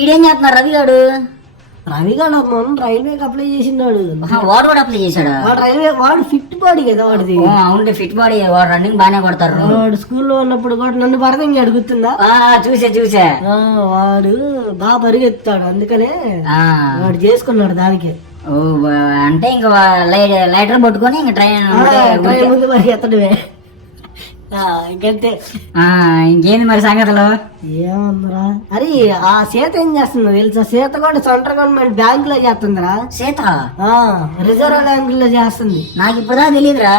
ఈడేం చేస్తున్నారు రవిగాడు? రవిగాడు మొన్న రైల్వేకి అప్లై చేసినాడు. వాడు కూడా అప్లై చేశాడా? వాడు ఫిట్ బాడీ కదా వాడిది. అవును ఫిట్ బాడీ, వాడు రన్నింగ్ బాగానే కొడతారు. వాడు స్కూల్లో ఉన్నప్పుడు కూడా నన్ను పరదంగా అడుగుతుందా? చూసా వాడు బాగా పరిగెత్తాడు, అందుకనే వాడు చేసుకున్నాడు దానికి. అంటే ఇంకా లైటర్ పట్టుకొని ఇంకా ట్రైన్ ముందు పరిగెత్తడమే. ఇంకంతే. ఇంకేంది మరి సంగతులు? ఏముందిరా, అరే ఆ సీత ఏం చేస్తుందో తెలుసా? సీత కూడా సెంట్రల్ గవర్నమెంట్ బ్యాంక్ లో చేస్తుందిరా. సీత రిజర్వ్ బ్యాంక్ లో చేస్తుంది. నాకు ఇప్పుడా తెలియదురా.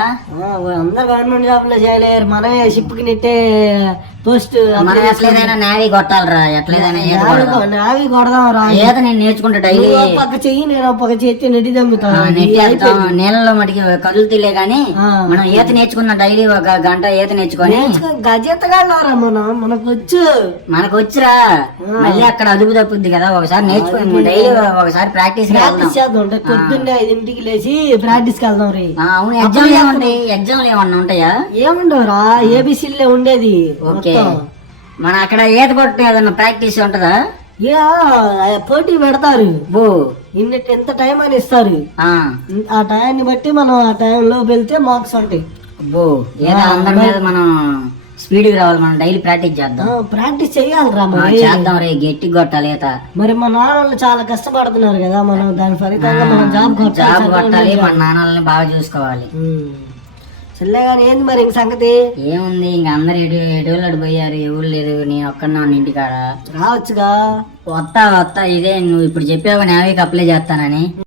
అందరు గవర్నమెంట్ జాబ్ లో చేయలేరు, మనమే షిప్ కి నెట్టే పోస్ట్. మనం ఎట్లేదైనా నావీ కొట్టాలరా, ఎట్లేదైనా నావీ కొడదాం రా. ఈత నేను నేర్చుకుంటా డైలీ. పక్క చెయ్యి, నేను పక్క చేతి నెట్టి దమ్ముతాను. నీళ్ళలో మటుకి కదులుతులే గానీ మనం ఈత నేర్చుకున్న డైలీ ఒక గంట ఈత నేర్చుకొని గజెత్తగారా మనకు వచ్చురా. మళ్ళీ అక్కడ అదుపు తప్పుద్ది కదా, ఒకసారి నేర్చుకుని డైలీ ఒకసారి ప్రాక్టీస్ చేద్దాం. పొద్దున్నే 5 లేచి ప్రాక్టీస్ కి వెళ్దాం రే. అవును, ఎగ్జామ్లు ఏమన్నా ఉంటాయా? ఏముండవురా, ఏబిసిలే ఉండేది. ఓకే, మన అక్కడ ఈత కొట్టే ఏదన్నా ప్రాక్టీస్ ఉంటదా? పోటీ పెడతారు. ఎంత టైం అని ఇస్తారు. ఆ టైంని బట్టి మనం ఆ టైంలో వెళ్తే మార్క్స్ ఉంటాయి. అందరి మీద మనం స్పీడ్ రావాలి. మనం డైలీ ప్రాక్టీస్ చేద్దాం. ప్రాక్టీస్ చెయ్యాలిరా, చేద్దాం రే, గట్టి కొట్టాలి ఈత. మరి మా నాన్నలు చాలా కష్టపడుతున్నారు కదా, మనం దాని ఫలితంగా మనం జాబ్ కొట్టాలి. మన నాన్నల్ని బాగా చూసుకోవాలి. సర్లే కానీ ఏంది మరి ఇంక సంగతి? ఏముంది, ఇంక అందరు ఎటువలాడు పోయారు, ఎవరు లేదు, నేను ఒక్కడున్నాను ఇంటికాడ. రావచ్చుగా. వస్తా ఇదే నువ్వు ఇప్పుడు చెప్పావు నేవీకి అప్లై చేస్తానని.